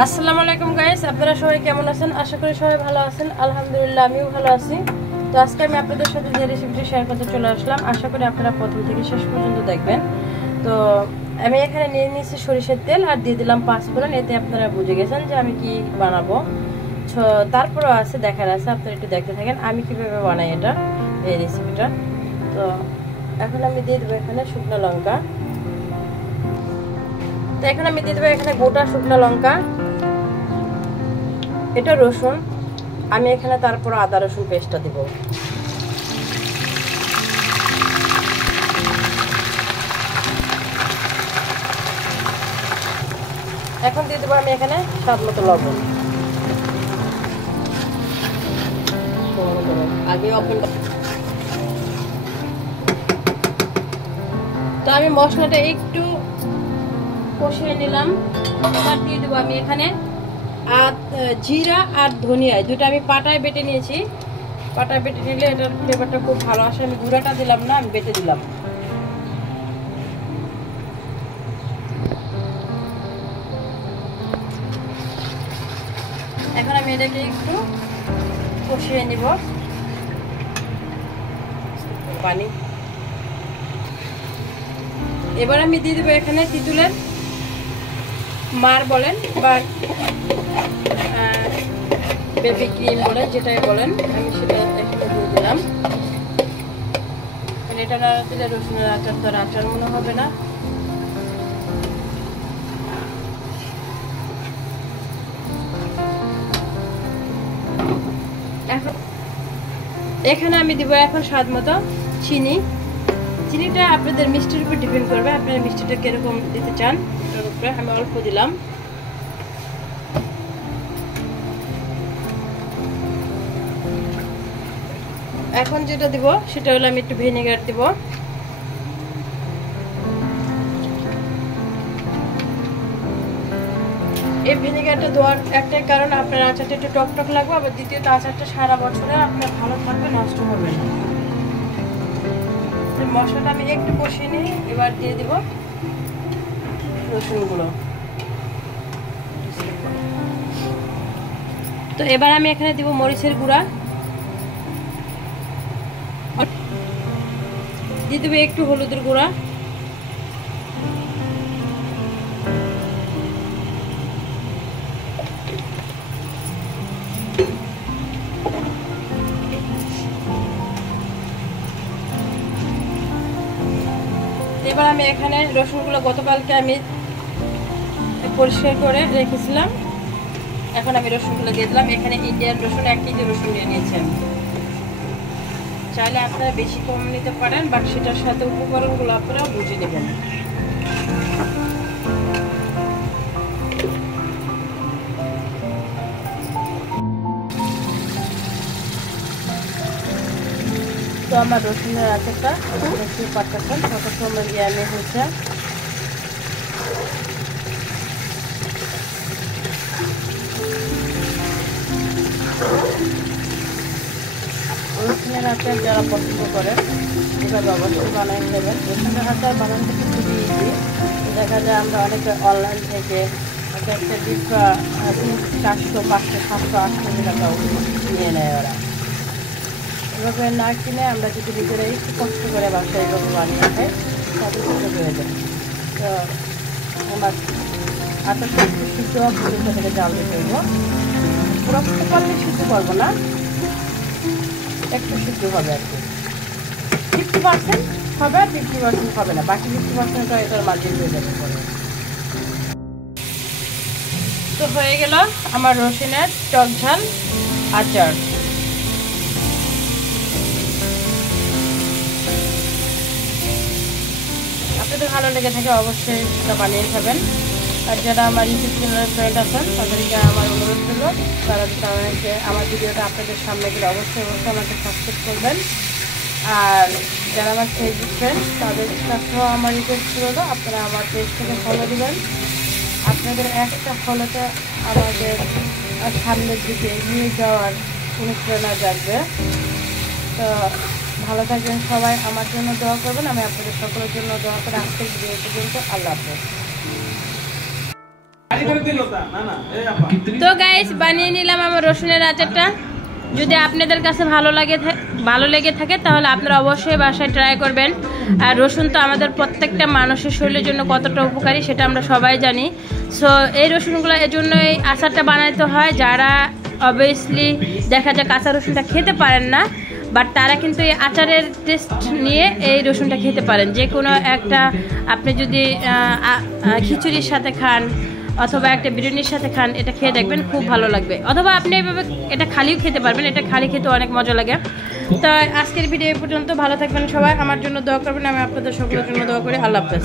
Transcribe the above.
আসসালামু আলাইকুম গাইস, আপনারা সবাই কেমন আছেন? আশা করি সবাই ভালো আছেন। আলহামদুলিল্লাহ আমিও ভালো আছি। তো আজকে আমি আপনাদের সাথে যে রেসিপিটি শেয়ার করতে চলে আসলাম, আশা করি আপনারা প্রথম থেকে শেষ পর্যন্ত দেখবেন। তো আমি এখানে নিয়ে নিয়েছি সরিষার তেল আর দিয়ে দিলাম পাঁচফোড়ন। এতে আপনারা বুঝে গেছেন যে আমি কি বানাবো। তারপরেও আছে দেখার আছে, আপনারা একটু দেখতে থাকেন আমি কিভাবে বানাই এই রেসিপিটা। তো এখন আমি দিয়ে দেবো এখানে শুকনো লঙ্কা। তো এখন আমি দিয়ে দেবো এখানে গোটা শুকনো লঙ্কা, এটা রসুন, আমি এখানে তারপর আদা রসুন পেস্টটা দিব। এখন দিয়ে দেবো আমি এখানে স্বাদ মতো লবণ। আগে ওপেন। তো আমি মশলাটা একটু কষিয়ে নিলাম। এবার দিয়ে দেবো আমি এখানে জিরা আর ধনিয়া দুটো আমি পাটায় বেটে নিয়েছি। পাটায় বেটে নিলে এটার ফ্লেভারটা খুব ভালো আসে। আমি গুঁড়াটা দিলাম না, আমি বেটে দিলাম। এখন আমি এটাকে একটু কষিয়ে নিব। পানি এবার আমি দিয়ে দেবো এখানে তেঁতুলের মার বলেন বা বেবি ক্রিম বলেন, যেটাই বলেন, আমি সেটা এখানে দিয়ে দিলাম। এটা না দিলে রসুনের আচার তো আচার মনে হবে না। এখানে আমি দিব এখন স্বাদ মতো চিনি। চিনিটা আপনাদের মিষ্টির উপর ডিপেন্ড করবে, আপনারা মিষ্টিটা কিরকম দিতে চান এটার উপরে। আমি অল্প দিলাম। এখন যেটা দিব সেটা হলো আমি একটু ভিনেগার দিব। এই ভিনেগারটা দেওয়ার একটাই কারণ, আপনার আচারটা একটু টকটক লাগবে, আবার দ্বিতীয়ত আচারটা সারা বছরে আপনার ভালো থাকবে, নষ্ট হবে না। মশলাটা আমি একটু কষিয়ে নিই। এবার দিয়ে দিব রসুনগুলো। তো এবার আমি এখানে দিব মরিচের গুঁড়া, দিয়ে দেবো একটু হলুদের গুঁড়া, এবার আমি এখানে রসুনগুলো গতকালকে আমি পরিষ্কার করে রেখেছিলাম। এখন আমি রসুনগুলো দিয়ে দিলাম। এখানে ইন্ডিয়ান রসুন 1 কেজি রসুন নিয়ে নিয়েছেন। চাইলে আপনারা বেশি কম নিতে পারেন, বাট সেটার সাথে উপকরণগুলো আপনারা বুঝে নেবেন। তো আমার রসুনের আচারটা দেখতে পাচ্ছেন কত সুন্দর জ্ঞানে হয়েছে। রসুনের আচার যারা পছন্দ করেন এভাবে অবশ্যই বানাই নেবেন। রসুনের আচার বানানো খুবই ইজি। দেখা যায় আমরা অনেকে অনলাইন থেকে একটা ডিপ 400, 500, 700, 800 টাকাও নিয়ে নেয় ওরা। এভাবে না কিনে আমরা যদি নিজেরা একটু কষ্ট করে বাসায় এভাবে বানিয়ে খাই তাদের খুব প্রয়োজন। তো আমার আচারটা একটু সিদ্ধ পুরোটা থেকে জাল দিতে হইব। পুরো পারলে সিদ্ধ করবো না, একটু সিদ্ধ হবে আর কি। 50% হবে আর 50% হবে না, বাকি 50% এটার মাঝে হয়ে যাবে পরে। তো হয়ে গেল আমার রসুনের টক ঝাল আচার। আপনাদের ভালো লেগে থাকে অবশ্যই সেটা বানিয়ে খাবেন। আর যারা আমার ইউটিউব চ্যানেলের ফ্রেন্ড আছেন তাদেরকে আমার অনুরোধ করলো, তারা আমার ভিডিওটা আপনাদের সামনে গেলে অবশ্যই আমাকে সাবস্ক্রাইব করবেন। আর যারা আমার ফেসবুক ফ্রেন্ড তাদের কাছেও আমার রিকোয়েস্ট করলো, আপনারা আমার পেজটাকে ফলো দেবেন। আপনাদের একটা ফলোতে আমাদের সামনের দিকে এগিয়ে যাওয়ার অনুপ্রেরণা জাগবে। তো ভালো থাকবেন সবাই, আমার জন্য দোয়া করবেন, আমি আপনাদের সকলের জন্য দোয়া করে আজকের ভিডিও পর্যন্ত। আল্লাহ হাফেজ। তো গাইস বানিয়ে নিলাম আমার রসুনের আচারটা। যদি আপনাদের কাছে ভালো লেগে থাকে তাহলে আপনারা অবশ্যই বাসায় ট্রাই করবেন। আর রসুন তো আমাদের প্রত্যেকটা মানুষের শরীরের জন্য কতটা উপকারী সেটা আমরা সবাই জানি। সো এই রসুনগুলো এর জন্য এই আচারটা বানাইতে হয়। যারা অবভিয়াসলি দেখা যায় কাঁচা রসুনটা খেতে পারেন না, বাট তারা কিন্তু এই আচারের টেস্ট নিয়ে এই রসুনটা খেতে পারেন। যে কোনো একটা আপনি যদি খিচুড়ির সাথে খান অথবা একটা বিরিয়ানির সাথে খান, এটা খেয়ে দেখবেন খুব ভালো লাগবে। অথবা আপনি এইভাবে এটা খালিও খেতে পারবেন, এটা খালি খেতে অনেক মজা লাগে। তো আজকের ভিডিও এই পর্যন্ত। ভালো থাকবেন সবাই, আমার জন্য দোয়া করবেন, আমি আপনাদের সকলের জন্য দোয়া করি। আল্লাহ হাফেজ।